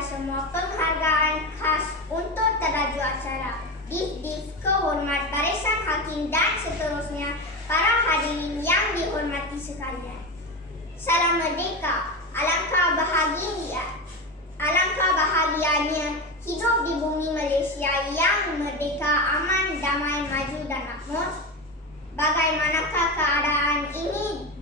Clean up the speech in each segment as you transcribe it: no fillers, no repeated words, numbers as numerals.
semua penghargaan khas untuk teraju acara. Div kehormat barisan hakim dan seterusnya, para hadirin yang dihormati sekalian. Salam merdeka. Alangkah bahagianya hidup di bumi Malaysia yang merdeka, aman, damai, maju dan makmur. Bagaimanakah keadaan ini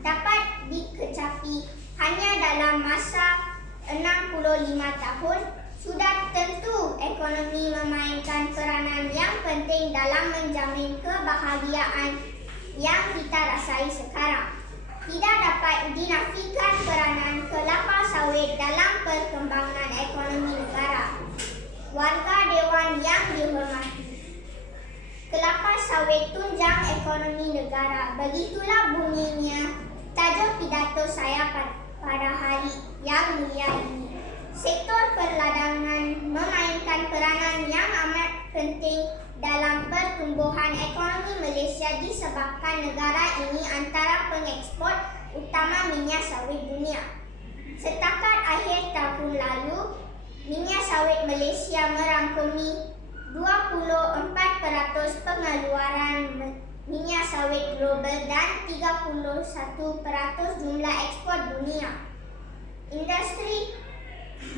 dapat dikecapi hanya dalam masa 65 tahun? Sudah tentu ekonomi memainkan peranan yang penting dalam menjamin kebahagiaan yang kita rasai sekarang. Tidak dapat dinafikan peranan kelapa sawit dalam perkembangan ekonomi negara. Warga Dewan yang dihormati, kelapa sawit tunjang ekonomi negara. Begitulah bunyinya tajuk pidato saya pada hari yang mulia ini. Sektor perladangan memainkan peranan yang amat penting dalam pertumbuhan ekonomi Malaysia disebabkan negara ini antara pengekspor utama minyak sawit dunia. Setakat akhir tahun lalu, minyak sawit Malaysia merangkumi 24% pengeluaran minyak sawit global dan 31% jumlah ekspor dunia. Industri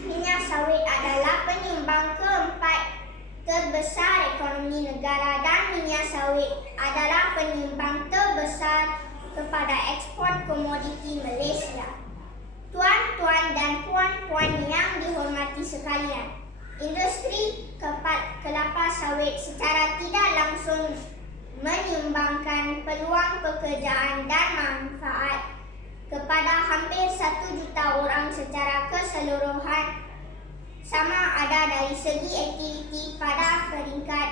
minyak sawit adalah penyumbang keempat terbesar ekonomi negara dan minyak sawit adalah penyumbang terbesar kepada ekspor komoditi Malaysia. Tuan-tuan dan puan-puan yang dihormati sekalian, industri kelapa sawit secara tidak langsung menyumbangkan peluang pekerjaan dan manfaat kepada hampir 1 juta orang secara keseluruhan, sama ada dari segi aktiviti pada peringkat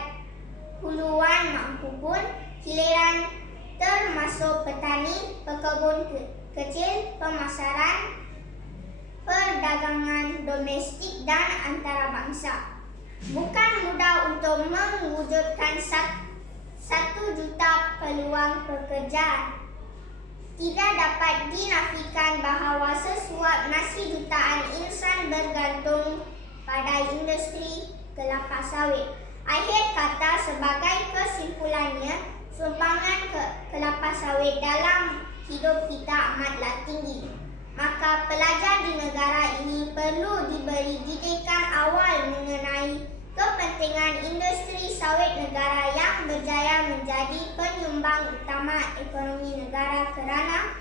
huluan maupun hiliran, termasuk petani, pekebun kecil, pemasaran, perdagangan domestik dan antarabangsa. Bukan mudah untuk mewujudkan 1 juta peluang pekerjaan. Tidak dapat dinafikan bahawa sesuap nasi jutaan insan bergantung pada industri kelapa sawit. Akhir kata, sebagai kesimpulannya, sumbangan kelapa sawit dalam hidup kita amatlah tinggi. Maka pelajar di negara ini perlu diberi didikan awal mengenai kepentingan industri sawit negara yang berjaya menjadi penyumbang utama ekonomi negara, kerana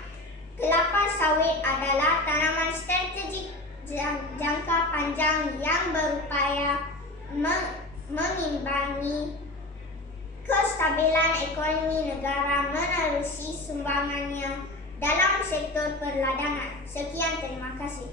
kelapa sawit adalah tanaman strategik jangka panjang yang berupaya mengimbangi kestabilan ekonomi negara menerusi sumbangannya dalam sektor perladangan. Sekian, terima kasih.